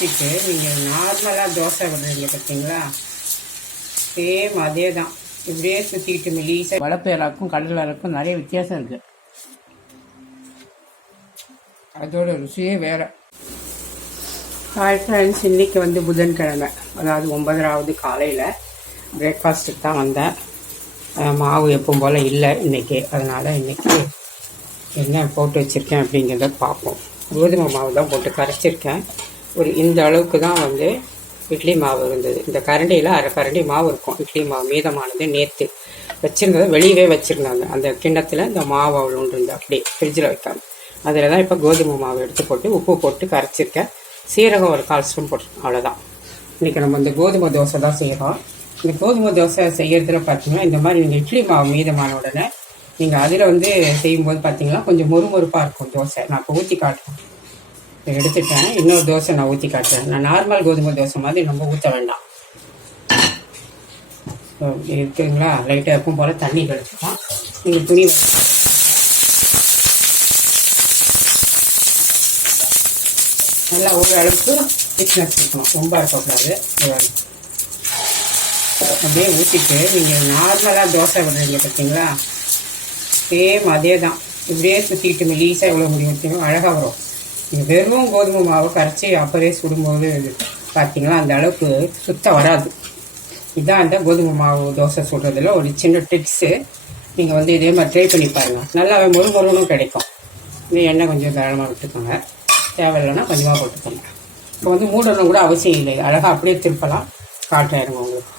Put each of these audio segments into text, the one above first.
ஊற்றிட்டு நீங்கள் நார்மலாக தோசை விடுறீங்க பார்த்தீங்களா, சேம் அதே தான். இப்படியே சுற்றிக்கிட்டு மெலீஸாக வளப்பேராக்கும் கடலருக்கும் நிறைய வித்தியாசம் இருக்குது. அதோட ருசியே வேறு. ஹாய் ஃப்ரெண்ட்ஸ், இன்றைக்கி வந்து புதன்கிழமை, அதாவது 9வது காலையில் பிரேக்ஃபாஸ்ட்டுக்கு தான் வந்தேன். மாவு எப்பவும் போல் இல்லை இன்றைக்கி, அதனால் இன்றைக்கி என்ன போட்டு வச்சுருக்கேன் அப்படிங்கிறத பார்ப்போம். கோதுமை மாவு தான் போட்டு கரைச்சிருக்கேன். ஒரு இந்த அளவுக்கு தான் வந்து இட்லி மாவு இருந்தது. இந்த கரண்டியில் அரை கரண்டி மாவு இருக்கும். இட்லி மாவு மீதமானது நேற்று வச்சுருந்ததை வெளியவே வச்சுருந்தாங்க. அந்த கிண்ணத்தில் இந்த மாவு அவ்வளோன்னு இருந்து அப்படியே ஃப்ரிட்ஜில் வைக்காம அதில் தான் இப்போ கோதுமை மாவு எடுத்து போட்டு உப்பு போட்டு கரைச்சிருக்கேன். சீரகம் ஒரு 1/4 ஸ்பூன் போட்டுருக்கோம், அவ்வளோதான். இன்றைக்கி நம்ம இந்த கோதுமை தோசை தான் செய்கிறோம். இந்த கோதுமை தோசை செய்கிறதுல பார்த்தீங்கன்னா இந்த மாதிரி நீங்கள் இட்லி மாவு மீதமான உடனே நீங்கள் அதில் வந்து செய்யும்போது பார்த்தீங்கன்னா கொஞ்சம் மொறுமொறுப்பாக இருக்கும் தோசை. நான் இப்போ ஊற்றி காட்டுறேன். எடுத்துட்டேன். இன்னொரு தோசை நான் ஊற்றி காட்டுறேன். நான் நார்மல் கோதுமை தோசை மாதிரி நம்ம ஊற்ற வேண்டாம். இருக்குங்களா, லைட்டாக எப்பவும் போல் தண்ணி கழிச்சுக்கலாம். நீங்கள் துணி நல்லா ஓரளவுக்கு திக்னஸ் இருக்கணும், ரொம்ப இருக்கக்கூடாது. அப்படியே ஊற்றிட்டு நீங்கள் நார்மலாக தோசை விடுறீங்க பார்த்தீங்களா, சேம் அதே தான். இப்படியே சுற்றிக்கிட்டு மெலீஸாக எவ்வளோ முடியும் வச்சுக்கோங்க, அழகாக வரும். நீங்கள் வெறும் கோதுமை மாவு கரைச்சி அப்போதே சுடும்போது பார்த்தீங்களா அந்த அளவுக்கு சுத்தம் வராது. இதுதான் அந்த கோதுமை மாவு தோசை சுடுறதுல ஒரு சின்ன டிப்ஸு. நீங்கள் வந்து இதே மாதிரி ட்ரை பண்ணி பாருங்கள். நல்லாவே மொறுமொறுனும் கிடைக்கும். இன்னும் எண்ணெய் கொஞ்சம் தாராளமாக விட்டுக்கோங்க, தேவையில்லைன்னா கொஞ்சமாக போட்டுக்கோங்க. இப்போ வந்து மூடணும் கூட அவசியம் இல்லை, அழகாக அப்படியே திருப்பலாம். காட்டாயிருங்க உங்களுக்கு.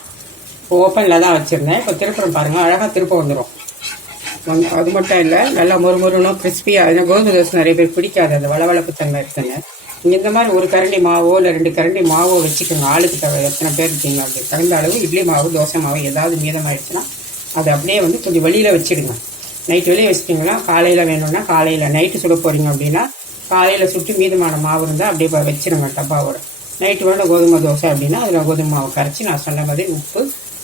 இப்போ ஓப்பனில் தான் வச்சுருந்தேன். இப்போ திருப்புறம் பாருங்கள், அழகாக திருப்ப வந்துடும். அது மட்டும் இல்லை, நல்லா மொறுமொறுனும் கிறிஸ்பியாக. ஏன்னா கோதுமை தோசை நிறைய பேர் பிடிக்காது, அந்த வளவளப்பு தன்மை இருக்குங்க. நீங்கள் இந்த மாதிரி ஒரு கரண்டி மாவோ இல்லை 2 கரண்டி மாவோ வச்சுக்கோங்க. ஆளுக்கு தேவை எத்தனை பேர் இருக்கீங்க அப்படி தகுந்த அளவு இட்லி மாவு தோசை மாவு ஏதாவது மீதமாகிடுச்சுன்னா அதை அப்படியே வந்து கொஞ்சம் வெளியில் வச்சுடுங்க. நைட்டு வெளியே வச்சுட்டிங்கன்னா காலையில் வேணும்னா காலையில், நைட்டு சுட போகிறீங்க அப்படின்னா காலையில் சுட்டு மீதமான மாவு இருந்தால் அப்படியே வச்சுருங்க டப்பாவோட. நைட்டு வேணும் கோதுமை தோசை அப்படின்னா அதில் கோதுமை மாவு கரைச்சி நான் சொன்ன மாதிரி உப்பு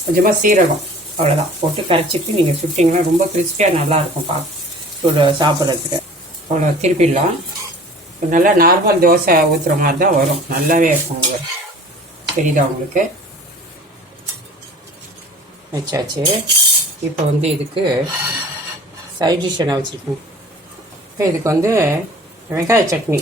கொஞ்சமாக சீரகம் அவ்வளோதான் போட்டு கரைச்சிட்டு நீங்கள் சுட்டிங்கன்னா ரொம்ப கிறிஸ்பியாக நல்லாயிருக்கும் சாப்பிட்றதுக்கு. அவ்வளோ திருப்பிடலாம். நல்லா நார்மல் தோசை ஊற்றுற மாதிரி தான் வரும், நல்லாவே இருக்கும். உங்களுக்கு தெரியுதா? உங்களுக்கு வச்சாச்சு. இப்போ வந்து இதுக்கு சைட் டிஷ் என்ன வச்சுருக்கேன். இப்போ இதுக்கு வந்து வெங்காய சட்னி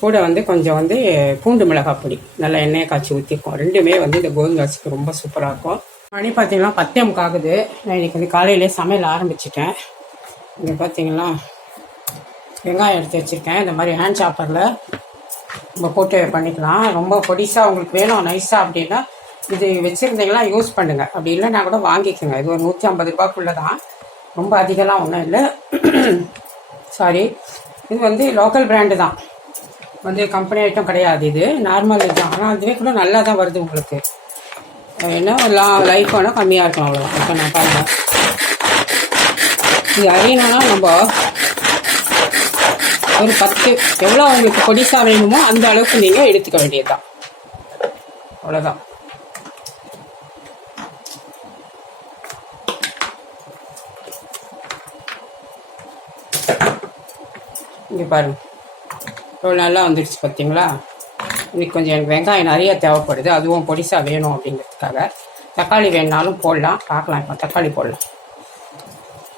கூட வந்து கொஞ்சம் வந்து பூண்டு மிளகாய் பொடி நல்லா எண்ணெயை காய்ச்சி ஊற்றிருக்கோம். ரெண்டுமே வந்து இந்த கோதுமை தோசைக்கு ரொம்ப சூப்பராக இருக்கும். மணி பார்த்தீங்கன்னா 10 ஆகுது. நான் இன்றைக்கி வந்து காலையிலே சமையல் ஆரம்பிச்சிட்டேன். இங்கே பார்த்தீங்கன்னா வெங்காயம் எடுத்து வச்சுருக்கேன். இந்த மாதிரி ஹேண்ட் சாப்பரில் நம்ம போட்டு பண்ணிக்கலாம். ரொம்ப பொடிசாக உங்களுக்கு வேணும் நைஸாக அப்படின்னா இது வச்சுருந்தீங்கன்னா யூஸ் பண்ணுங்கள். அப்படி இல்லைன்னா கூட வாங்கிக்கோங்க. இது ஒரு 150 ரூபாய்க்குள்ளே தான், ரொம்ப அதிகம்லாம் ஒன்றும் இல்லை. சாரி, இது வந்து லோக்கல் பிராண்டு தான், வந்து கம்பெனி ஐட்டம் கிடையாது. இது நார்மல் இதுதான். ஆனால் அதுவே கூட நல்லா தான் வருது உங்களுக்கு. என்ன லைஃப் வேணால் கம்மியாக இருக்கும், அவ்வளோதான். இப்போ நான் பாருங்கள், இது அறியணும்னா நம்ம ஒரு 10 எவ்வளோ உங்களுக்கு பொடிசாக வேணுமோ அந்த அளவுக்கு நீங்கள் எடுத்துக்க வேண்டியது தான், அவ்வளோதான். இங்கே பாருங்கள் எவ்வளோ நல்லா வந்துடுச்சு பார்த்தீங்களா. இன்னைக்கு கொஞ்சம் எனக்கு வெங்காயம் நிறைய தேவைப்படுது, அதுவும் பொடிசாக வேணும் அப்படிங்கிறதுக்காக. தக்காளி வேணுனாலும் போடலாம், பார்க்கலாம். இப்போ தக்காளி போடலாம்.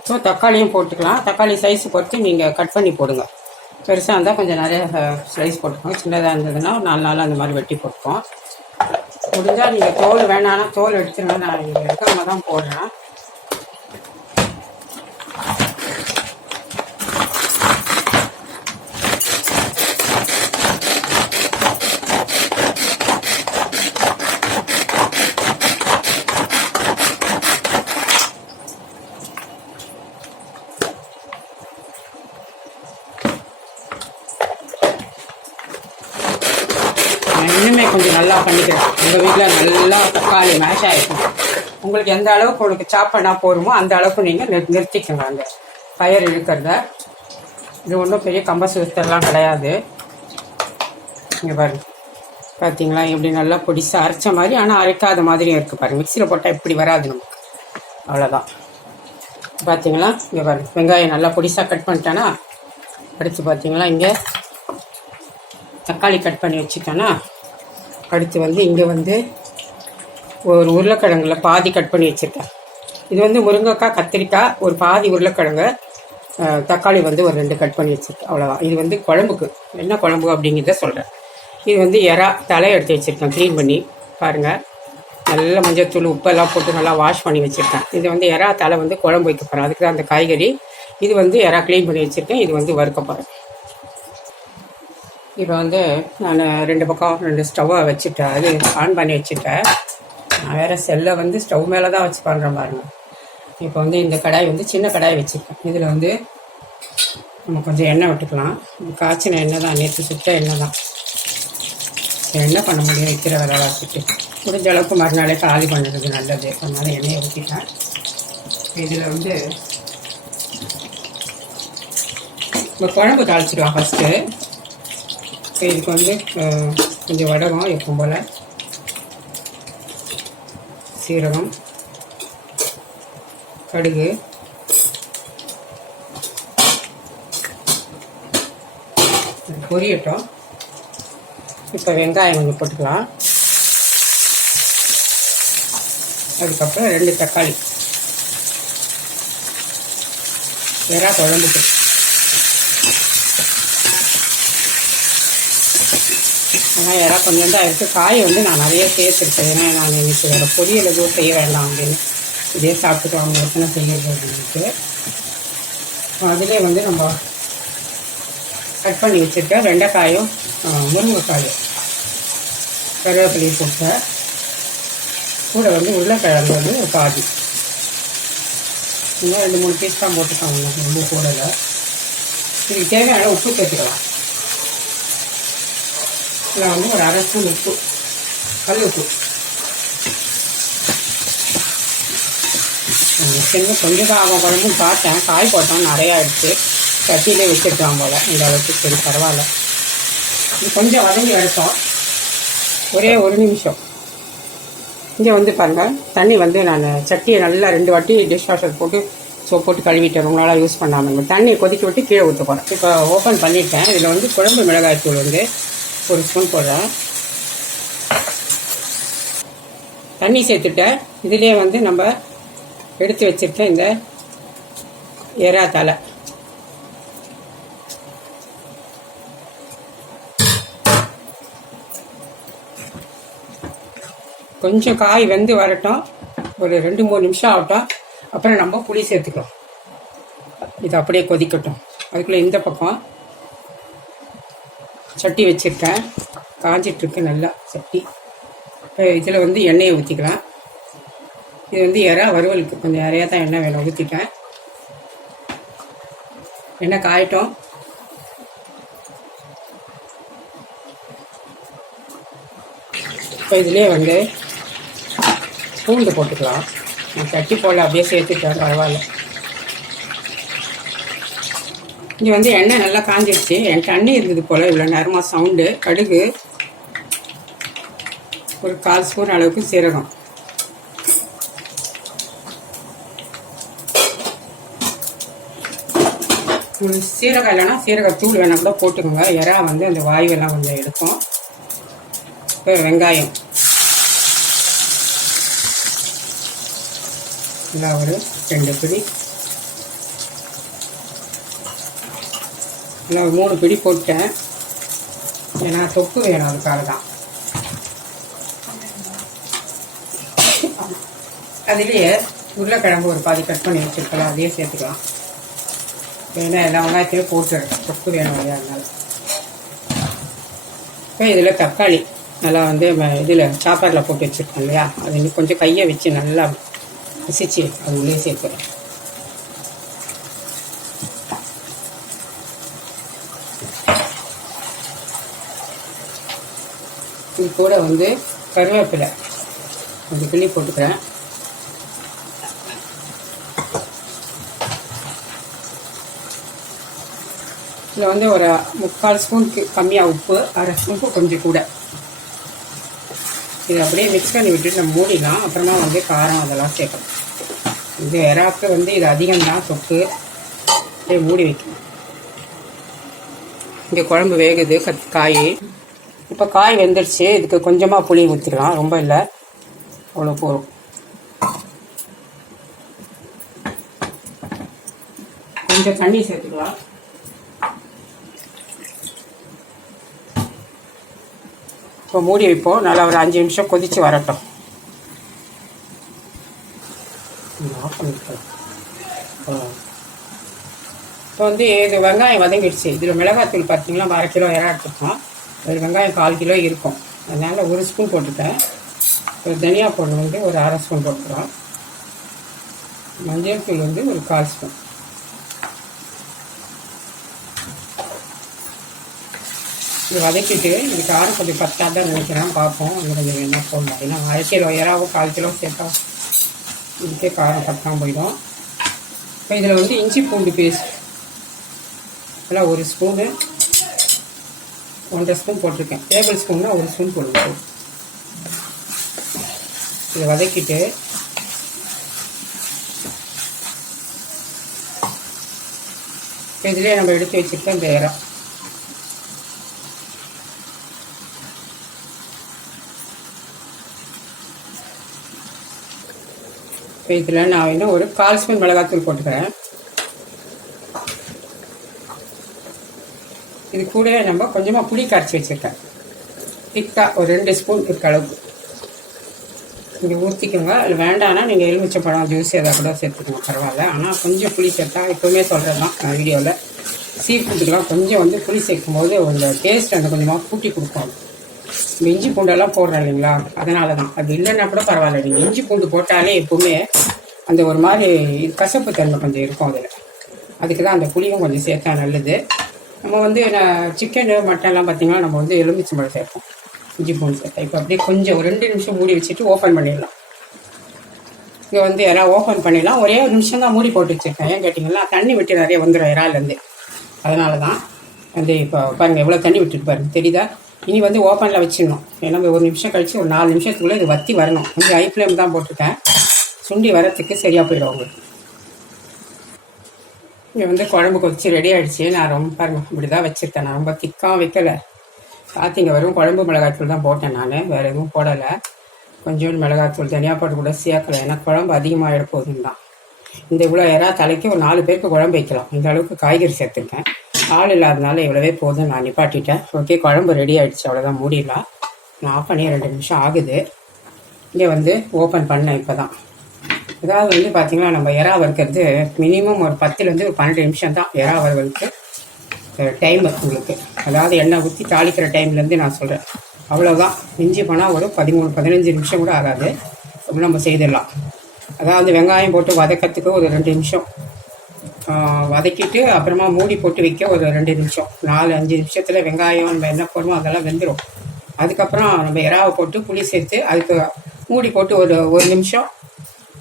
ஸோ தக்காளியும் போட்டுக்கலாம். தக்காளி சைஸ் பொறுத்து நீங்கள் கட் பண்ணி போடுங்க. பெருசாக இருந்தால் கொஞ்சம் நிறைய ஸ்லைஸ் போட்டுக்கோங்க. சின்னதாக இருந்ததுன்னா 4 நாள் அந்த மாதிரி வெட்டி போட்டுக்கோம். முடிஞ்சால் நீங்கள் தோல் வேணான்னா தோல் எடுத்துருங்க. நான் நீங்கள் எடுக்காம தான் போடுறேன். இன்னுமே கொஞ்சம் நல்லா பண்ணிக்கிறேன். உங்கள் வீட்டில் நல்லா தக்காளி மேஷ் ஆகிருக்கும். உங்களுக்கு எந்த அளவுக்கு உங்களுக்கு சாப் பண்ணால் போடுமோ அந்த அளவுக்கு நீங்கள் நிறுத்திக்கோங்க அந்த ஃபயர் இழுக்கிறத. இது ஒன்றும் பெரிய கம்பசுத்தெல்லாம் கிடையாது. இங்கே பாருங்க, பார்த்தீங்களா எப்படி நல்லா பொடிசாக அரைச்ச மாதிரி, ஆனால் அரைக்காத மாதிரியும் இருக்குது பாருங்கள். மிக்சியில் போட்டால் இப்படி வராது நமக்கு, அவ்வளோதான். பார்த்தீங்களா, இங்கே பாருங்க வெங்காயம் நல்லா பொடிசாக கட் பண்ணிட்டேன்னா அடுத்து பார்த்தீங்களா இங்கே தக்காளி கட் பண்ணி வச்சுட்டேன்னா அடுத்து வந்து இங்கே வந்து ஒரு உருளைக்கிழங்குல பாதி கட் பண்ணி வச்சுருக்கேன். இது வந்து முருங்கைக்காய், கத்திரிக்காய், ஒரு பாதி உருளைக்கிழங்கு, தக்காளி வந்து ஒரு 2 கட் பண்ணி வச்சுருக்கேன். அவ்வளோதான். இது வந்து குழம்புக்கு என்ன குழம்பு அப்படிங்கிறத சொல்கிறேன். இது வந்து எறா தலை எடுத்து வச்சுருக்கேன், க்ளீன் பண்ணி பாருங்கள். நல்லா மஞ்சள் உப்பெல்லாம் போட்டு நல்லா வாஷ் பண்ணி வச்சுருக்கேன். இது வந்து எறா தலை வந்து குழம்பு வைக்க போகிறேன். அதுக்கு தான் அந்த காய்கறி. இது வந்து எறா க்ளீன் பண்ணி வச்சுருக்கேன். இது வந்து வறுக்க போகிறேன். இப்போ வந்து நான் 2 பக்கம் 2 ஸ்டவ்வை வச்சுட்டேன். அது ஆன் பண்ணி வச்சுட்டேன். நான் வேறு செல்லை வந்து ஸ்டவ் மேலே தான் வச்சு பண்ணுறேன் பாருங்க. இப்போ வந்து இந்த கடாய் வந்து சின்ன கடாய் வச்சுருக்கேன். இதில் வந்து நம்ம கொஞ்சம் எண்ணெய் விட்டுக்கலாம். காய்ச்சின எண்ணெய் தான், நேற்று சுட்ட எண்ணெய் தான். என்ன பண்ண முடியும், வைக்கிற வேலை வச்சுட்டு முடிஞ்ச அளவுக்கு மறுநாளே காலி பண்ணுறது நல்லது. அதனால எண்ணெயை ஊற்றிட்டேன். இதில் வந்து இப்போ குழம்பு தாளிச்சிடுவான் ஃபஸ்ட்டு. இதுக்கு வந்து கொஞ்சம் வடகம், எப்பவும் போல் சீரகம், கடுகு, பொரியட்டும். இப்போ வெங்காயம் கொஞ்சம் போட்டுக்கலாம். அதுக்கப்புறம் 2 தக்காளி. எறா குழம்புக்கு ஆனால் எறா கொஞ்சம் தான் இருக்குது. காயை வந்து நான் நிறைய சேர்த்துருக்கேன். ஏன்னா நான் இன்னைக்கு வேறு பொரியல் எதுவும் செய்ய வேண்டாம் அப்படின்னு, இதே சாப்பிட்டுட்டு அவங்க எத்தனை செய்யறது அப்படின்ட்டு. அதிலே வந்து நம்ம கட் பண்ணி வச்சுருக்கேன் வெண்டைக்காயும் முருங்கைக்காயும் கருவேப்பிலையும் போட்டேன். கூட வந்து உருளைக்கிழங்கு வந்து ஒரு பாதி, இன்னும் 2-3 பீஸ் தான் போட்டுக்காங்க, ரொம்ப போடலை. இதுக்கு தேவையான உப்பு சேர்த்துக்கலாம். இதில் வந்து ஒரு 1/2 ஸ்பூன் உப்பு, கல் உப்பு. சின்ன கொஞ்சம் தான் ஆகும் குழம்பும் பார்த்தேன். காய் போட்டோம் நிறையா எடுத்து சட்டியிலே வச்சுருக்கான் போல். இந்த அளவுக்கு சரி பரவாயில்ல. இது கொஞ்சம் வதங்கி எடுத்தோம். ஒரே 1 நிமிஷம். இங்கே வந்து பாருங்கள், தண்ணி வந்து நான் சட்டியை நல்லா 2 வாட்டி டிஷ் வாஷர் போட்டு சோப் போட்டு கழுவிட்டேன். ரொம்ப நாளாக யூஸ் பண்ணாமல் தண்ணியை கொதிக்க விட்டு கீழே ஊற்ற போகிறேன். இப்போ ஓப்பன் பண்ணிட்டேன். இதில் வந்து குழம்பு மிளகாய் தூள் வந்து 1 ஸ்பூன் போடுறேன். தண்ணி சேர்த்துட்டேன். இதிலே வந்து நம்ம எடுத்து வச்சுருக்கேன் இந்த எறா தலை. கொஞ்சம் காய் வெந்து வரட்டும், ஒரு 2-3 நிமிஷம் ஆகட்டும். அப்புறம் நம்ம புளி சேர்த்துக்கலாம். இது அப்படியே கொதிக்கட்டும். அதுக்குள்ளே இந்த பக்கம் சட்டி வச்சுருக்கேன், காஞ்சிட்ருக்கு நல்லா சட்டி. இப்போ இதில் வந்து எண்ணெயை ஊற்றிக்கலாம். இது வந்து எறா வறுவலுக்கு கொஞ்சம் நிறையா தான் எண்ணெய் வேணும், ஊற்றிட்டேன். எண்ணெய் காயட்டும். இப்போ இதிலே வந்து பூண்டு போட்டுக்கலாம். நான் சட்டி போல் அப்படியே சேர்த்துட்டேன், பரவாயில்ல. இங்கே வந்து எண்ணெய் நல்லா காஞ்சிடுச்சு. என் தண்ணி இருந்தது போல் இவ்வளோ நேரமாக சவுண்டு. கடுகு, ஒரு 1/4 ஸ்பூன் அளவுக்கு சீரகம், சீரகம் இல்லைன்னா சீரகத்தூள் வேணால் கூட போட்டுக்கோங்க. எறா வந்து அந்த வாயுவெல்லாம் கொஞ்சம் எடுக்கும். இப்போ வெங்காயம் நல்லா ஒரு 2 பிடி, இல்லை ஒரு 3 பிடி போட்டேன். ஏன்னா தொக்கு வேணும், அதுக்காக தான். அதுலேயே உருளைக்கிழங்கு ஒரு பாதி கட் பண்ணி வச்சுருக்கலாம், அதையே சேர்த்துக்கலாம். ஏன்னா எல்லா வெங்காயத்தையும் போட்டு தொக்கு வேணும் இல்லையா, அதனால. இப்போ இதில் தக்காளி நல்லா வந்து இதில் சாப்பாரில் போட்டு வச்சுருக்கோம் இல்லையா, அது இன்னும் கொஞ்சம் கையை வச்சு நல்லா பிசிச்சு அது உள்ளே சேர்க்குறேன். இது கூட வந்து கருவேப்பிலை கொஞ்சம் கிள்ளி போட்டுக்கிறேன். இதில் வந்து ஒரு 3/4 ஸ்பூனுக்கு கம்மியாக உப்பு, 1/2 ஸ்பூனுக்கு கொஞ்சம் கூட. இதை அப்படியே மிக்ஸ் பண்ணி விட்டுட்டு நம்ம மூடிடலாம். அப்புறமா வந்து காரம் அதெல்லாம் சேர்க்கணும். இது எறாக்கு வந்து இது அதிகம்தான் தொக்கு. அப்படியே மூடி வைக்கணும். இங்கே குழம்பு வேகுது காய். இப்போ காய் வெந்துருச்சு. இதுக்கு கொஞ்சமாக புளி ஊற்றிக்கலாம், ரொம்ப இல்லை, அவ்வளோ போதும். கொஞ்சம் தண்ணி சேர்த்துக்கலாம். இப்போ மூடி வைப்போம். நல்லா ஒரு 5 நிமிஷம் கொதித்து வரட்டும். ஆஃப் பண்ணிக்கலாம். இப்போ வந்து இது வெங்காயம் வதங்கிடுச்சு. இதில் மிளகாத்தூள் பார்த்தீங்கன்னா 1/2 கிலோ இறா எடுத்துக்கலாம். ஒரு வெங்காயம் 1/4 கிலோ இருக்கும். அதனால் 1 ஸ்பூன் போட்டுட்டேன். ஒரு தனியா பவுடர் வந்து ஒரு 1/2 ஸ்பூன் போட்டுக்கலாம். மஞ்சள் தூள் வந்து ஒரு 1/4 ஸ்பூன். இது வதக்கிட்டு இது காரம் கொஞ்சம் பத்தாதான் நினைக்கிறேன், பார்ப்போம். இன்னும் கொஞ்சம் என்ன போடணும். ஏன்னா 1/2 கிலோ இறாவும் 1/4 கிலோ சேர்த்தா இதுக்கே காரம் பத்தாமல் போயிடும். இப்போ இதில் வந்து இஞ்சி பூண்டு பேஸ்ட் எல்லாம் 1 ஸ்பூனு, 1.5 ஸ்பூன் போட்டிருக்கேன். டேபிள் ஸ்பூன்னா 1 ஸ்பூன் போடுவோம். இதை வதக்கிட்டு இதிலே நம்ம எடுத்து வச்சுருக்கோம் இந்த இறா. இப்போ இதில் நான் இன்னும் ஒரு 1/4 ஸ்பூன் மிளகாத்தூள் போட்டுக்கிறேன். இது கூட நம்ம கொஞ்சமாக புளி கரைச்சி வச்சுருக்கேன். திக்காக ஒரு 2 ஸ்பூன் இருக்க அளவுக்கு இங்கே ஊற்றிக்கோங்க. அது வேண்டாம்னா நீங்கள் எலுமிச்சை பழம் ஜூஸ் எதாவது கூட சேர்த்துக்கோங்க, பரவாயில்ல. ஆனால் கொஞ்சம் புளி சேர்த்தா, எப்போவுமே சொல்கிறது தான் நான் வீடியோவில், சீ ஃபுட்டுக்கெலாம் கொஞ்சம் வந்து புளி சேர்க்கும் போது அந்த டேஸ்ட் அந்த கொஞ்சமாக கூட்டி கொடுக்கும். இந்த இஞ்சி பூண்டெல்லாம் போடுறோம் இல்லைங்களா, அதனால தான். அது இல்லைன்னா கூட பரவாயில்ல, நீங்கள் இஞ்சி பூண்டு போட்டாலே எப்போவுமே அந்த ஒரு மாதிரி கசப்பு தன்மை கொஞ்சம் இருக்கும் அதில். அதுக்கு தான் அந்த புளியும் கொஞ்சம் சேர்த்தா நல்லது. நம்ம வந்து சிக்கனு மட்டன்லாம் பார்த்திங்கன்னா நம்ம வந்து எலுமிச்சம்பழம் சேர்ப்போம், இஞ்சி பூண்டு சேர்த்தா. இப்போ அப்படியே கொஞ்சம் ஒரு 2 நிமிஷம் மூடி வச்சுட்டு ஓப்பன் பண்ணிடலாம். இங்கே வந்து எல்லாம் ஓப்பன் பண்ணிடலாம். ஒரே 1 நிமிஷம் தான் மூடி போட்டு வச்சுருக்கேன். ஏன் கேட்டிங்கன்னா தண்ணி விட்டு நிறைய வந்துடும் இறாலேருந்து. அதனால தான் வந்து இப்போ பாருங்கள் எவ்வளோ தண்ணி விட்டுட்டு பாருங்கள், தெரியுதா? இனி வந்து ஓப்பனில் வச்சிடணும். ஏன்னா 1 நிமிஷம் கழித்து ஒரு 4 நிமிஷத்துக்குள்ளே இது வற்றி வரணும். கொஞ்சம் ஹை ஃப்ளேம் தான் போட்டிருக்கேன், சுண்டி வரத்துக்கு சரியாக போயிடும் உங்களுக்கு. இங்கே வந்து குழம்பு கொதிச்சு ரெடி ஆகிடுச்சு. நான் ரொம்ப பாருங்கள் இப்படி தான் வச்சுருக்கேன். நான் ரொம்ப திக்காக வைக்கலை. பார்த்தீங்க வெறும் குழம்பு மிளகாத்தூள் தான் போட்டேன் நான், வேறு எதுவும் போடலை. கொஞ்சோண்டு மிளகாத்தூள் தனியாக போட்டு கூட சேர்க்கலை, ஏன்னா குழம்பு அதிகமாக எடுப்போதுன்னு தான். இந்த இவ்வளோ இறா தலைக்கு ஒரு 4 பேருக்கு குழம்பு வைக்கலாம். இந்த அளவுக்கு காய்கறி சேர்த்துருக்கேன். ஆள் இல்லாதனால இவ்வளவே போதும், நான் நிப்பாட்டிட்டேன். ஓகே, குழம்பு ரெடி ஆகிடுச்சு, அவ்வளோதான், மூடிடலாம். நான் ஆஃப் பண்ணி 2 நிமிஷம் ஆகுது. இங்கே வந்து ஓப்பன் பண்ணேன் இப்போ தான். அதாவது வந்து பார்த்திங்கன்னா நம்ம இறா வறுக்கிறது மினிமம் ஒரு 10லேருந்து ஒரு 12 நிமிஷம் தான் இறா வறுவலுக்கு டைம் உங்களுக்கு. அதாவது எண்ணெய் ஊற்றி தாளிக்கிற டைம்லேருந்து நான் சொல்கிறேன், அவ்வளோதான். மிஞ்சி போனால் ஒரு 13-15 நிமிஷம் கூட ஆகாது, அப்படி நம்ம செய்திடலாம். அதாவது வெங்காயம் போட்டு வதக்கிறதுக்கு ஒரு 2 நிமிஷம் வதக்கிட்டு அப்புறமா மூடி போட்டு வைக்க ஒரு 2 நிமிஷம், 4-5 நிமிஷத்தில் வெங்காயம் நம்ம என்ன போடுமோ அதெல்லாம் வெந்துடும். அதுக்கப்புறம் நம்ம இறாவை போட்டு புளி சேர்த்து அதுக்கு மூடி போட்டு ஒரு நிமிஷம்,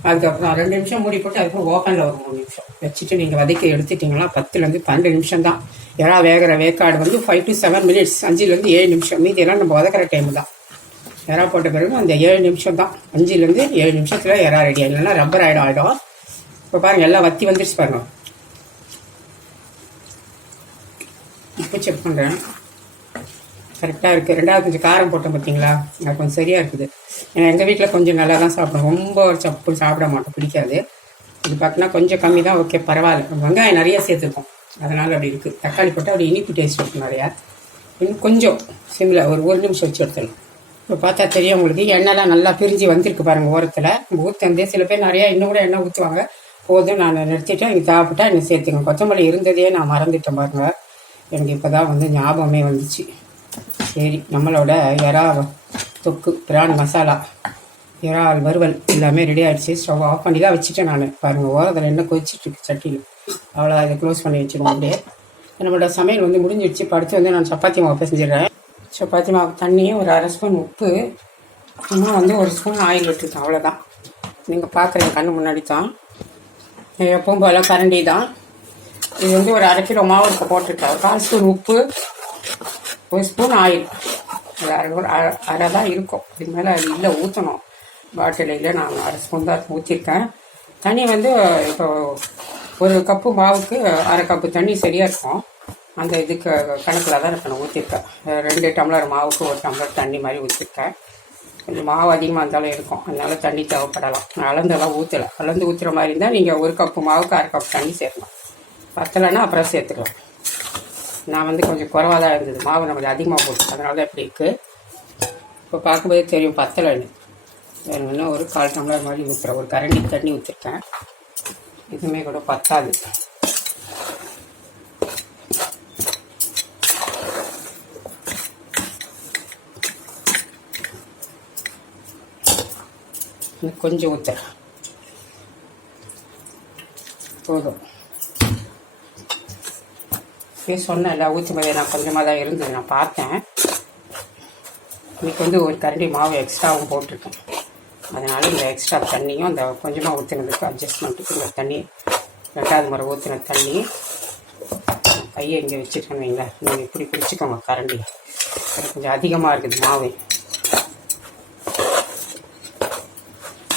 அதுக்கப்புறம் 2 நிமிஷம் மூடி போட்டு அதுக்கப்புறம் ஓப்பனில் ஒரு 3 நிமிஷம் வச்சுட்டு நீங்கள் வதக்கி எடுத்துட்டிங்கன்னா 10லேருந்து 12 நிமிஷம் தான். இறா வேகிற வேக்காடு வந்து 5 to 7 minutes, 5லேருந்து 7 நிமிஷம். மீதியெல்லாம் நம்ம வதக்கிற டைம் தான். இறா போட்ட பிறகு அந்த 7 நிமிஷம் தான், 5லேருந்து 7 நிமிஷத்தில் இறா ரெடி ஆகிடும். இல்லைன்னா ரப்பர் ஆகிடும். இப்போ பாருங்கள் எல்லாம் வற்றி வந்துருச்சு பாருங்கள். இப்போ செக் பண்ணுறேன், கரெக்டாக இருக்குது. 2வது கொஞ்சம் காரம் போட்டோம் பார்த்தீங்களா, அது கொஞ்சம் சரியாக இருக்குது. ஏன்னா எங்கள் வீட்டில் கொஞ்சம் நல்லா தான் சாப்பிடுவோம், ரொம்ப சப்பு சாப்பிட மாட்டோம், பிடிக்காது. இது பார்த்தீங்கன்னா கொஞ்சம் கம்மி தான், ஓகே பரவாயில்ல. வெங்காயம் நிறைய சேர்த்துருக்கோம், அதனால் அப்படி இருக்குது. தக்காளி போட்டால் அப்படி இனிப்பு டேஸ்ட் இருக்கும் நிறையா. இன்னும் கொஞ்சம் சிம்மில் ஒரு நிமிஷம் வச்சு எடுத்துடலாம். இப்போ பார்த்தா தெரியும் உங்களுக்கு, எண்ணெய்லாம் நல்லா பிரிஞ்சு வந்திருக்கு பாருங்கள் ஓரத்தில். ஊற்றந்தே சில பேர் நிறையா இன்னும் கூட எண்ணெய் ஊற்றுவாங்க. போதும், நான் நிறுத்திட்டேன். எனக்கு தேவைப்பட்டா என்ன சேர்த்துங்க. கொத்தமல்லி இருந்ததே நான் மறந்துட்டேன் பாருங்கள், எனக்கு இப்போ தான் வந்து ஞாபகமே வந்துச்சு. சரி, நம்மளோட இறா தொக்கு, பிரான் மசாலா, இறால் வறுவல் எல்லாமே ரெடி ஆகிடுச்சு. ஸ்டவ் ஆஃப் பண்ணி தான் வச்சுட்டேன் நான். பாருங்கள் ஓரத்தில் எண்ணெய் கொதிச்சிட்ருக்கு சட்டியில். அவ்வளோ அதை க்ளோஸ் பண்ணி வச்சுருவோம். அப்படியே நம்மளோட சமையல் வந்து முடிஞ்சிடுச்சு. படுத்து வந்து நான் சப்பாத்தி மாவு செஞ்சிடறேன். சப்பாத்தி மாவு தண்ணியும் ஒரு 1/2 ஸ்பூன் உப்பு, இன்னும் வந்து 1 ஸ்பூன் ஆயில் விட்டுருக்கேன், அவ்வளோதான். நீங்கள் பார்க்குறீங்க கண்ணு முன்னாடி தான். எப்பவும் போல கரண்டி தான். இது வந்து ஒரு 1/2 கிலோ மாவு இருக்க போட்டிருக்கேன். 1/4 ஸ்பூன் உப்பு, 1 ஸ்பூன் ஆயில், அரை தான் இருக்கும். இதுக்கு மேலே அது இல்லை ஊற்றணும். பாட்டிலில் நான் 1/2 ஸ்பூன் தான் ஊற்றிருக்கேன். தண்ணி வந்து இப்போ 1 கப்பு மாவுக்கு 1/2 கப்பு தண்ணி சரியாக இருக்கும். அந்த இதுக்கு கணக்கில் தான் இப்போ நான் ஊற்றிருக்கேன். 2 டம்ளர் மாவுக்கு 1 டம்ளர் தண்ணி மாதிரி ஊற்றிருக்கேன். கொஞ்சம் மாவு அதிகமாக இருந்தாலும் இருக்கும், அதனால தண்ணி தேவைப்படலாம். நான் அளந்தெல்லாம் ஊற்றலை. அளந்து ஊற்றுற மாதிரி இருந்தால் நீங்கள் 1 கப்பு மாவுக்கு 1/2 கப் தண்ணி சேர்க்கலாம். பத்தலைன்னா அப்புறம் சேர்த்துக்கலாம். நான் வந்து கொஞ்சம் குறவாக தான் இருந்தது, மாவு நம்மளுக்கு அதிகமாக போட்டு, அதனால தான் இப்படி இருக்குது. இப்போ பார்க்கும்போதே தெரியும் பத்தலைன்னு. வேணும்னா ஒரு 1/4 டம்ளர் மாதிரி ஊற்றுறேன். ஒரு கரண்டி தண்ணி ஊற்றிருக்கேன். இதுவுமே கூட பத்தாது. கொஞ்சம் ஊற்றுறேன் போதும். சொன்னேன்ல ஊற்றி போய் நான் கொஞ்சமாக தான் இருந்தது, நான் பார்த்தேன். இன்றைக்கி வந்து ஒரு கரண்டி மாவு எக்ஸ்ட்ராவும் போட்டிருக்கேன். அதனால் இந்த எக்ஸ்ட்ரா தண்ணியும் அந்த கொஞ்சமாக ஊற்றினதுக்கு அட்ஜஸ்ட்மெண்ட்டுக்கு இந்த தண்ணி 2வது முறை ஊற்றின தண்ணி கையை இங்கே வச்சுருக்கேன்னு வைங்களேன். நீங்கள் இப்படி பிடிச்சிக்கோங்க கரண்டி. கொஞ்சம் அதிகமாக இருக்குது மாவு.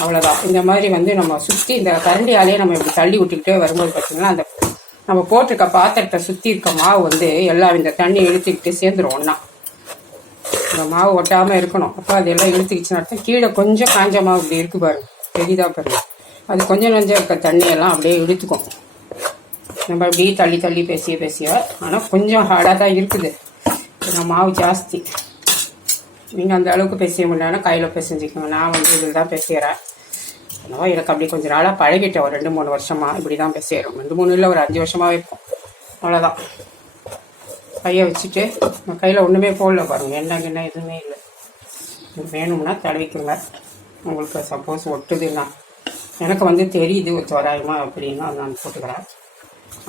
அவ்வளோதான். இந்த மாதிரி வந்து நம்ம சுற்றி இந்த கரண்டியாலே நம்ம இப்படி தள்ளி விட்டுக்கிட்டே வரும்போது பார்த்திங்கன்னா அந்த நம்ம போட்டிருக்க பாத்திரத்தை சுற்றி இருக்க மாவு வந்து எல்லாம் இந்த தண்ணி இழுத்துக்கிட்டு சேர்ந்துடும் ஒன்றா. இந்த மாவு ஒட்டாமல் இருக்கணும். அப்போ அதெல்லாம் இழுத்துக்கிச்சுன்னு அர்த்தம். கீழே கொஞ்சம் காஞ்ச மாவு இப்படி இருக்கு பாருங்க, பெரிதாக பாருங்க. அது கொஞ்சம் நஞ்சம் இருக்க தண்ணியெல்லாம் அப்படியே இழுத்துக்கும். நம்ம அப்படியே தள்ளி தள்ளி பேசிய ஆனால் கொஞ்சம் ஹார்டாக தான் இருக்குது. மாவு ஜாஸ்தி. நீங்கள் அந்த அளவுக்கு பேசிய முடியலன்னா கையில் பேசிஞ்சிக்கோங்க. நான் வந்து இதில் தான் பேசுகிறேன். அதனால் எனக்கு அப்படி கொஞ்சம் நாளாக பழகிட்டேன். ஒரு 2-3 வருஷமாக இப்படி தான் பேசுகிறோம். 2-3 இல்லை, ஒரு 5 வருஷமாகவே இருக்கும். அவ்வளோதான். கையை வச்சுட்டு நான் கையில் ஒன்றுமே போடல பாருங்கள், எண்ணெய் எதுவுமே இல்லை. வேணும்னா தடவிக்குங்க. உங்களுக்கு சப்போஸ் ஒட்டுதுன்னா, எனக்கு வந்து தெரியுது ஒரு தோராயமாக அப்படின்னா நான் போட்டுக்கிறேன்.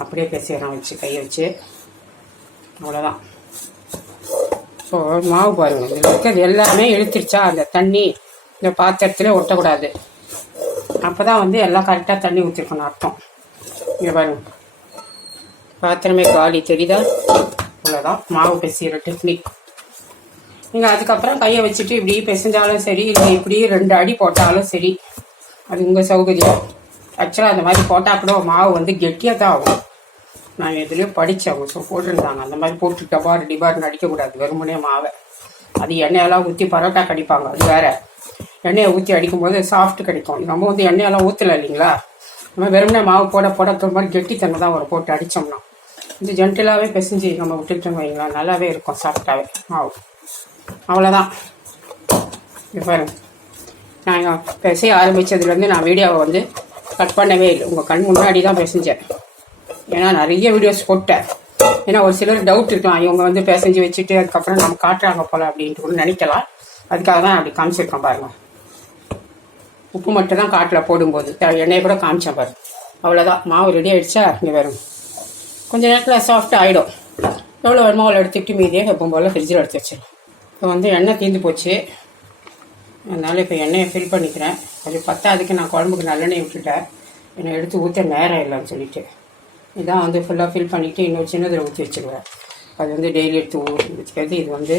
அப்படியே பேசுகிறேன் வச்சு கையை வச்சு. அவ்வளோதான். ஸோ மாவு பாருங்கள், இதில் இருக்கிறது எல்லாமே இழுத்துருச்சா அந்த தண்ணி இந்த பாத்திரத்தில் ஒட்டக்கூடாது. அப்போ தான் வந்து எல்லாம் கரெக்டாக தண்ணி ஊற்றிருக்கணும் அர்த்தம். இங்கே பாருங்கள், பாத்திரமே காலி தெரியுதா? அவ்வளோதான் மாவு பிசைகிற டெக்னிக். நீங்கள் அதுக்கப்புறம் கையை வச்சுட்டு இப்படி பிசைஞ்சாலும் சரி, இல்லை இப்படி 2 அடி போட்டாலும் சரி, அது உங்கள் சௌகரியம். ஆக்சுவலாக அந்த மாதிரி போட்டால் கூட மாவு வந்து கெட்டியாக தான் ஆகும். நான் எதுலேயும் படித்தேன், அவங்க போட்டிருந்தாங்க. அந்த மாதிரி போட்டு டிபார்னு அடிக்கக்கூடாது வெறுமனே மாவை. அது எண்ணெயெல்லாம் ஊற்றி பரோட்டா கடிப்பாங்க, அது வேறு. எண்ணெயை ஊற்றி அடிக்கும்போது சாஃப்ட் கிடைக்கும். நம்ம வந்து எண்ணெயெல்லாம் ஊற்றலை இல்லைங்களா, நம்ம வெறுமனே மாவு போட ஒரு மாதிரி கெட்டித்தன்மை தான் ஒரு போட்டு அடித்தோம்னா. இது ஜென்டிலாகவே பிசைஞ்சு நம்ம விட்டுட்டோம் வைங்களா, நல்லாவே இருக்கும் சாஃப்டாகவே மாவு. அவ்வளோதான். இப்போ பாருங்க, நான் பிசைய ஆரம்பித்ததுலேருந்து நான் வீடியோவை வந்து கட் பண்ணவே இல்லை. உங்கள் கண் முன்னாடி தான் பிசைஞ்சேன். ஏன்னா நிறைய வீடியோஸ் போட்டேன். ஏன்னா ஒரு சிலர் டவுட் இருக்கலாம், இவங்க வந்து பிசைஞ்சு வச்சுட்டு அதுக்கப்புறம் நம்ம காட்டுறாங்க போல அப்படின்ட்டு கூட நினைக்கலாம். அதுக்காக தான் அப்படி காமிச்சிருக்கேன் பாருங்கள். உப்பு மட்டும் தான் காட்டில் போடும்போது எண்ணெயை கூட காமிச்சேன் பாருங்க. அவ்வளோதான். மாவு ரெடி ஆகிடுச்சா? இங்கே வரும். கொஞ்சம் நேரத்தில் சாஃப்டாக ஆகிடும். எவ்வளோ வேணுமோ அவ்வளோ எடுத்துக்கிட்டு மீதியாக எப்பவும் போல் ஃப்ரிட்ஜில் எடுத்து வச்சிடலாம். இப்போ வந்து எண்ணெய் தீர்ந்து போச்சு, அதனால் இப்போ எண்ணெயை ஃபில் பண்ணிக்கிறேன். கொஞ்சம் பத்தாதுக்கு நான் குழம்புக்கு நல்லெண்ணெய் விட்டுட்டேன். என்னை எடுத்து ஊற்ற நேரம் இல்லைன்னு சொல்லிட்டு இதான் வந்து ஃபுல்லாக ஃபில் பண்ணிவிட்டு இன்னொரு சின்னதில் ஊற்றி வச்சுருவேன். அது வந்து டெய்லி எடுத்து வச்சுக்கிறது. இது வந்து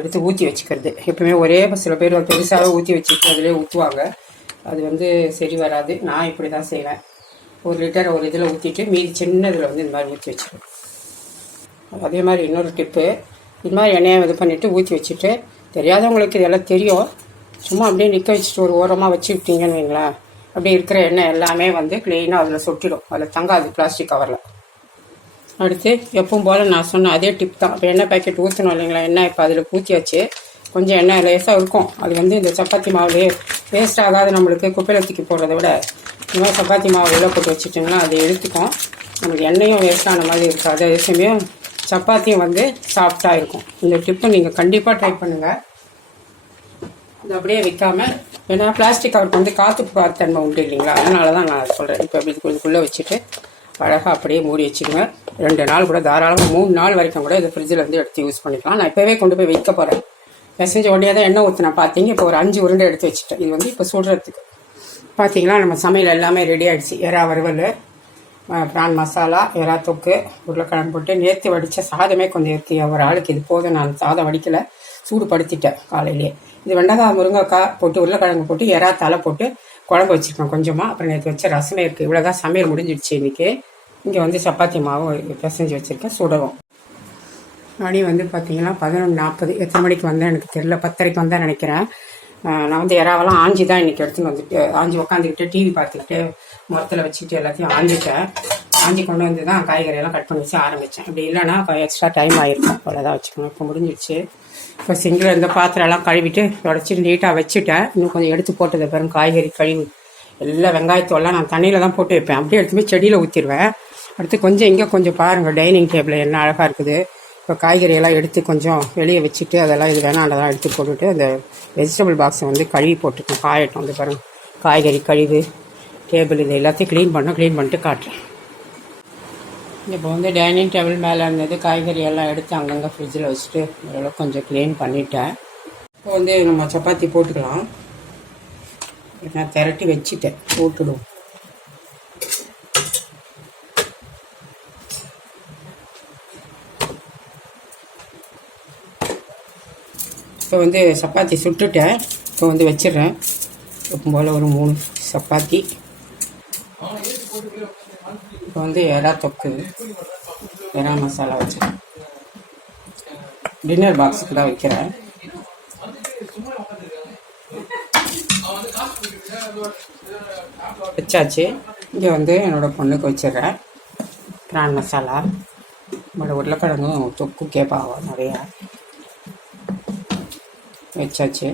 எடுத்து ஊற்றி வச்சுக்கிறது. எப்பவுமே ஒரே சில பேர் பெருசாகவே ஊற்றி வச்சுட்டு அதிலே ஊற்றுவாங்க. அது வந்து சரி வராது. நான் இப்படி தான் செய்வேன். 1 லிட்டர் ஒரு இதில் ஊற்றிட்டு மீதி சின்னதில் வந்து இந்த மாதிரி ஊற்றி வச்சுருவேன். அதே மாதிரி இன்னொரு டிப்பு, இது மாதிரி எண்ணெயை இது பண்ணிவிட்டு ஊற்றி வச்சுட்டு, தெரியாதவங்களுக்கு இதெல்லாம் தெரியும், சும்மா அப்படியே நிற்க வச்சுட்டு ஒரு ஓரமாக வச்சுக்கிட்டீங்கன்னு வைங்களேன், அப்படியே இருக்கிற எண்ணெய் எல்லாமே வந்து க்ளீனாக அதில் சொட்டிடும். அதில் தங்காது பிளாஸ்டிக் கவரில். அடுத்து எப்பவும் போல் நான் சொன்ன அதே டிப் தான். இப்போ எண்ணெய் பேக்கெட் ஊற்றணும் இல்லைங்களா, எண்ணெய் இப்போ அதில் ஊற்றியாச்சு. கொஞ்சம் எண்ணெய் லேசாக இருக்கும். அது வந்து இந்த சப்பாத்தி மாவுலேயே வேஸ்ட் ஆகாது. நம்மளுக்கு குப்பையில் தூக்கி போடுறத விட இந்த மாதிரி சப்பாத்தி மாவு உள்ளே போட்டு வச்சுட்டிங்கன்னா அதை எடுத்துக்கும். நமக்கு எண்ணெயும் வேஸ்ட்டான மாதிரி இருக்காது. அதே சமயம் சப்பாத்தியும் வந்து சாஃப்டாக இருக்கும். இந்த டிப்பை நீங்கள் கண்டிப்பாக ட்ரை பண்ணுங்கள். இது அப்படியே வைக்காமல், ஏன்னா பிளாஸ்டிக் கவருக்கு வந்து காற்று தன்மை உண்டு இல்லைங்களா, அதனால தான் நான் சொல்கிறேன். இப்போ அப்படி இதுக்குள்ளே வச்சுட்டு அழகாக அப்படியே மூடி வச்சுடுங்க. 2 நாள் கூட தாராளமாக 3 நாள் வரைக்கும் கூட இதை ஃப்ரிட்ஜில் வந்து எடுத்து யூஸ் பண்ணிக்கலாம். நான் இப்போவே கொண்டு போய் வைக்க போகிறேன். பிசைஞ்ச உடனே தான் எண்ணெய் ஊற்றினேன் பார்த்தீங்க. இப்போ ஒரு 5 உருண்டை எடுத்து வச்சுட்டேன். இது வந்து இப்போ சுடுறதுக்கு. பார்த்தீங்களா, நம்ம சமையல் எல்லாமே ரெடி ஆகிடுச்சு. எறா வறுவல், ப்ரான் மசாலா, எறா தொக்கு, உருளைக்கிழங்கு போட்டு நேற்று வடித்த சாதமே கொஞ்சம் இருக்குது. ஒரு ஆளுக்கு இது போதும். நான் சாதம் வடிக்கலை, சூடு படுத்திட்டேன் காலையிலே. இது வெண்டைக்காய், முருங்கைக்காய் போட்டு உருளைக்கிழங்கு போட்டு எறா தலை போட்டு குழம்பு வச்சுருக்கேன் கொஞ்சமாக. அப்புறம் நேற்று வச்ச ரசமே இருக்குது. இவ்வளோதான் சமையல் முடிஞ்சிடுச்சு இன்றைக்கி. இங்கே வந்து சப்பாத்தி மாவு பிசைஞ்சு வச்சுருக்கேன், சுடவும். மணி வந்து பார்த்தீங்கன்னா 11:40. எத்தனை மணிக்கு வந்தேன் எனக்கு தெரியல, 10:30 வந்தேன் நினைக்கிறேன். நான் வந்து இறாவெல்லாம் ஆஞ்சி தான் இன்றைக்கி எடுத்துன்னு வந்துட்டு, ஆஞ்சி உட்காந்துக்கிட்டு டிவி பார்த்துக்கிட்டு முரத்தில் வச்சுக்கிட்டு எல்லாத்தையும் ஆஞ்சிட்டேன். ஆஞ்சி கொண்டு வந்து தான் காய்கறியெல்லாம் கட் பண்ணி வச்சு ஆரம்பித்தேன். இப்படி இல்லைன்னா எக்ஸ்ட்ரா டைம் ஆகிருக்கும், அவ்வளோதான் வச்சுக்கணும். இப்போ முடிஞ்சிடுச்சு. இப்போ சிங்கில் இருந்த பாத்திரம்லாம் கழுவிட்டு உடச்சிட்டு நீட்டாக வச்சுட்டேன். இன்னும் கொஞ்சம் எடுத்து போட்டது பிறகு காய்கறி கழுவி எல்லா வெங்காயத்தோலாம் நான் தண்ணியில் தான் போட்டு வைப்பேன். அப்படியே எடுத்து போய் செடியில் ஊற்றிடுவேன். அடுத்து கொஞ்சம் இங்கே கொஞ்சம் பாருங்கள், டைனிங் டேபிள் என்ன அழகாக இருக்குது. இப்போ காய்கறியெல்லாம் எடுத்து கொஞ்சம் வெளியே வச்சுட்டு அதெல்லாம் இது வேணாண்டதான் எடுத்து போட்டுட்டு அந்த வெஜிடபிள் பாக்ஸை வந்து கழுவி போட்டுருக்கேன், காயட்டும். வந்து பாருங்கள், காய்கறி கழிவு டேபிள் இது எல்லாத்தையும் க்ளீன் பண்ணிட்டு காட்டுறேன். இப்போ வந்து டைனிங் டேபிள் மேலே இருந்தது காய்கறி எல்லாம் எடுத்து அங்கங்கே ஃப்ரிட்ஜில் வச்சுட்டு ஓரளவுக்கு கொஞ்சம் க்ளீன் பண்ணிட்டேன். இப்போ வந்து நம்ம சப்பாத்தி போட்டுக்கலாம். நான் திரட்டி வச்சுட்டேன், போட்டுடுவோம். இப்போ வந்து சப்பாத்தி சுட்டுட்டேன். இப்போ வந்து வச்சிடுறேன். இப்போ போல் ஒரு 3 சப்பாத்தி. இப்போ வந்து எறா தொக்கு, எறா மசாலா வச்சு டின்னர் பாக்ஸுக்கு தான் வைக்கிறேன். வச்சாச்சு. இங்கே வந்து என்னோடய பொண்ணுக்கு வச்சிடுறேன். ப்ரான் மசாலா, நம்மளோட உருளைக்கிழங்கும் தொக்கு கேட்பாவோ நிறையா வச்சாச்சு.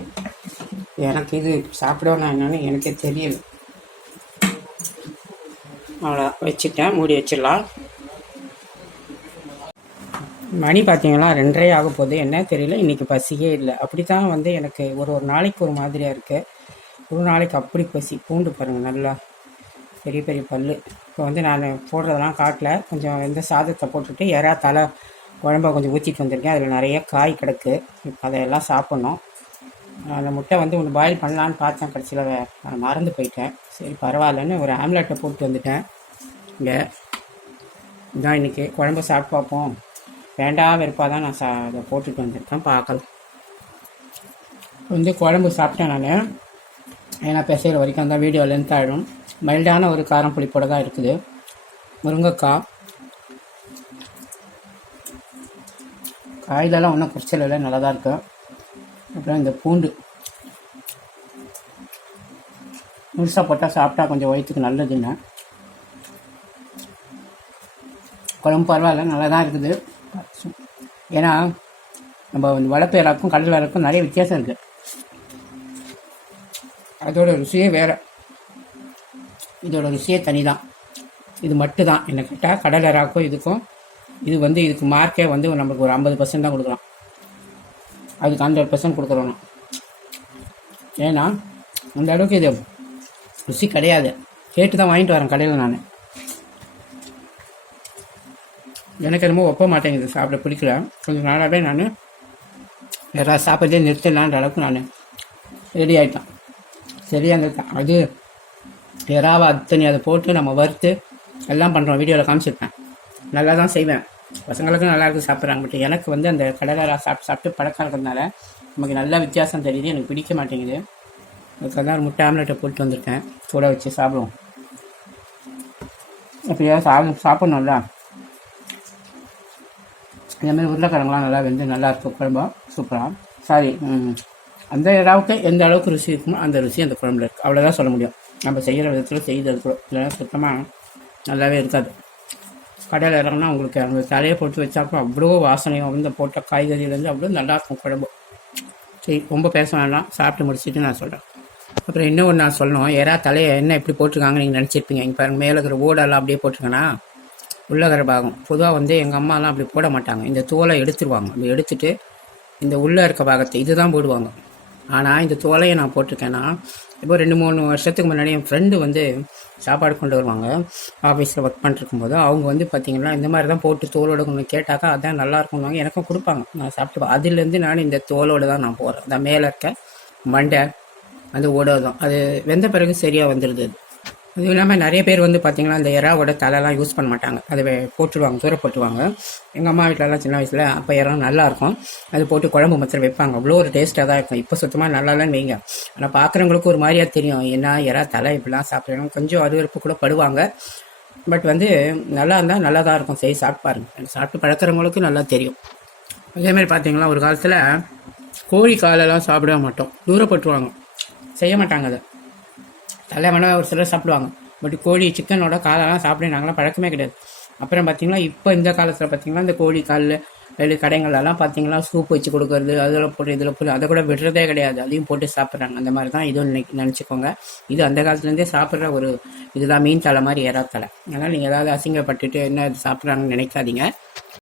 எனக்கு இது சாப்பிடணும் என்னன்னு எனக்கே தெரியல. அவ்வளோ வச்சுட்டேன், மூடி வச்சிடலாம். மணி பார்த்தீங்கன்னா 2:30 ஆக போகுது, என்ன தெரியல, இன்றைக்கி பசியே இல்லை. அப்படி தான் வந்து எனக்கு ஒரு நாளைக்கு ஒரு மாதிரியாக இருக்குது. ஒரு நாளைக்கு அப்படி பசி. பூண்டு பாருங்கள், நல்லா பெரிய பெரிய பல். இப்போ வந்து நான் போடுறதெல்லாம் காட்டல, கொஞ்சம் இந்த சாதத்தை போட்டுட்டு எறா தலை குழம்பை கொஞ்சம் ஊற்றிட்டு வந்திருக்கேன். அதில் நிறைய காய் கிடக்கு, இப்போ அதையெல்லாம் சாப்பிட்ணும். அந்த முட்டை வந்து ஒன்று பாயில் பண்ணலான்னு பார்த்தேன், கடைசியில் நான் மறந்து போயிட்டேன். சரி பரவாயில்லன்னு ஒரு ஆம்லெட்டை போட்டு வந்துட்டேன். இங்கே இதான் இன்றைக்கி குழம்பு சாப்பிட்டு பார்ப்போம், வேண்டாம் வெறுப்பாக தான் நான் அதை போட்டுட்டு வந்திருக்கேன், பார்க்கலாம். வந்து குழம்பு சாப்பிட்டேன் நான், ஏன்னா பிசைகிற வரைக்கும் தான் வீடியோ லென்த் ஆகிடும். மைல்டான ஒரு காரம் புளிப்போட தான் இருக்குது. முருங்கைக்காய் காய்களெல்லாம் ஒன்றும் குறைச்சல் இல்லை, நல்லா தான் இருக்குது. அப்புறம் இந்த பூண்டு முழுசாக போட்டால் சாப்பிட்டா கொஞ்சம் வயிற்றுக்கு நல்லதுன்னு. குழம்பு பரவாயில்ல, நல்லா தான் இருக்குது. ஏன்னா நம்ம வளர்ப்பு இறக்கும் கடல் இறக்கும் நிறைய வித்தியாசம் இருக்குது. அதோட ருசியே வேறு, இதோட ருசியே தனி தான். இது மட்டும் தான் என்ன கேட்டால் கடல் இறாக்கும் இதுக்கும் இது வந்து இதுக்கு மார்க்கே வந்து நம்மளுக்கு ஒரு 50% தான் கொடுக்கலாம், அதுக்கு 100% கொடுக்குறோம். ஏன்னா அந்த அளவுக்கு இது ருசி கிடையாது. கேட்டு தான் வாங்கிட்டு வரேன் கடையில். நான் எனக்கு என்னமோ ஒப்ப மாட்டேங்குது, சாப்பிட பிடிக்கல. கொஞ்சம் நாளாகவே நான் யாராவது சாப்பிட்றதே நிறுத்தலான்ற அளவுக்கு நான் ரெடி ஆகிட்டேன். சரியாக இருந்தது. அது எறாவை அத்தனை அதை போட்டு நம்ம வறுத்து எல்லாம் பண்ணுறோம், வீடியோவில் காமிச்சிருப்பேன். நல்லா தான் செய்வேன், பசங்களுக்கும் நல்லா இருக்குது சாப்பிட்றாங்க. பட் எனக்கு வந்து அந்த கடலை சாப்பிட்டு பழக்கம் இருக்கிறதுனால நமக்கு நல்லா வித்தியாசம் தெரியுது, எனக்கு பிடிக்க மாட்டேங்குது. அதுக்காக தான் ஒரு முட்டை ஆம்லெட்டை போட்டு வந்திருக்கேன், சூட வச்சு சாப்பிடுவோம். எப்படியாவது சாப்பிட்ணும்ல. இதேமாதிரி உருளைக்கிழங்குலாம் நல்லா வெந்து நல்லாயிருக்கும் குழம்பா, சூப்பராக. சாரி, அந்த இறாவுக்கு எந்த அளவுக்கு ருசி இருக்குமோ அந்த ருசி அந்த குழம்புல இருக்குது, அவ்வளோதான் சொல்ல முடியும். நம்ம செய்கிற விதத்தில் செய்து இருக்கிறோம், இல்லைன்னா சுத்தமாக நல்லாவே இருக்காது. கடலை இறங்கினா உங்களுக்கு அந்த தலையை போட்டு வச்சாப்போ அவ்வளோ வாசனையும் வந்து போட்ட காய்கறியிலேருந்து அவ்வளோ நல்லாயிருக்கும் குழம்பு. சரி, ரொம்ப பேச வேண்டாம், சாப்பிட்டு முடிச்சுட்டு நான் சொல்கிறேன். அப்புறம் இன்னொன்று நான் சொல்லணும், எறா தலையை என்ன எப்படி போட்டிருக்காங்கன்னு நீங்கள் நினச்சிருப்பீங்க. இங்கே பாருங்கள், மேலே இருக்கிற ஓடெல்லாம் அப்படியே போட்டிருக்கேன்னா உள்ளகிற பாகம். பொதுவாக வந்து எங்கள் அம்மாலாம் அப்படி போட மாட்டாங்க, இந்த தோலை எடுத்துருவாங்க. அப்படி எடுத்துட்டு இந்த உள்ளே இருக்க பாகத்தை இது தான் போடுவாங்க. ஆனால் இந்த தோலையை நான் போட்டிருக்கேன்னா, இப்போ 2-3 வருஷத்துக்கு முன்னாடி என் ஃப்ரெண்டு வந்து சாப்பாடு கொண்டு வருவாங்க, ஆஃபீஸில் ஒர்க் பண்ணிருக்கும்போது. அவங்க வந்து பார்த்திங்கன்னா இந்த மாதிரி தான் போட்டு தோலோடு கொண்டு கேட்டாக்கா அதான் நல்லாயிருக்கும்வாங்க, எனக்கும் கொடுப்பாங்க, நான் சாப்பிட்டு. அதுலேருந்து நான் இந்த தோலோடு தான் நான் போகிறேன். அந்த மேலே இருக்க மண்டை அந்த ஓடை தான், அது வெந்த பிறகு சரியாக வந்துடுது. அதுவும் இல்லாமல் நிறைய பேர் வந்து பார்த்திங்கன்னா இந்த எறாவோட தலைலாம் யூஸ் பண்ண மாட்டாங்க, அதை போட்டுருவாங்க, தூர போட்டுருவாங்க. எங்கள் அம்மா வீட்டிலலாம் சின்ன வயசில் அப்போ எறா நல்லாயிருக்கும், அது போட்டு குழம்பு மத்திரம் வைப்பாங்க, அவ்வளோ ஒரு டேஸ்ட்டாக தான் இருக்கும். இப்போ சுத்தமாக நல்லாலான்னு வைங்க, ஆனால் பார்க்குறவங்களுக்கு ஒரு மாதிரியாக தெரியும், ஏன்னா எறா தலை இப்படிலாம் சாப்பிட்றோம், கொஞ்சம் அருவருப்பு கூட படுவாங்க. பட் வந்து நல்லா இருந்தால் நல்லா தான் இருக்கும். சரி சாப்பிட்டு பாருங்கள். சாப்பிட்டு பழக்கிறவங்களுக்கு நல்லா தெரியும். அதேமாதிரி பார்த்தீங்கன்னா ஒரு காலத்தில் கோழி காலெல்லாம் சாப்பிட மாட்டோம், தூரப்பட்டுருவாங்க, செய்ய மாட்டாங்க. அதை தலைவனா ஒரு சிலர் சாப்பிடுவாங்க. பட் கோழி சிக்கனோட காலெல்லாம் சாப்பிட நாங்களாம் பழக்கமே கிடையாது. அப்புறம் பார்த்தீங்கன்னா இப்போ இந்த காலத்தில் பார்த்தீங்கன்னா இந்த கோழி காலில் வெளி கடைங்கள்லாம் பார்த்தீங்கன்னா சூப் வச்சு கொடுக்குறது, அதில் போட்டு இதில் போட்டு அதை கூட விடுறதே கிடையாது, அதையும் போட்டு சாப்பிட்றாங்க. அந்த மாதிரி தான் இதுவும் நினச்சிக்கோங்க. இது அந்த காலத்துலேருந்தே சாப்பிட்ற ஒரு இதுதான், மீன் தலை மாதிரி எறா தலை. அதனால் நீங்கள் ஏதாவது அசிங்கப்பட்டுட்டு என்ன இது சாப்பிட்றாங்கன்னு நினைக்காதீங்க.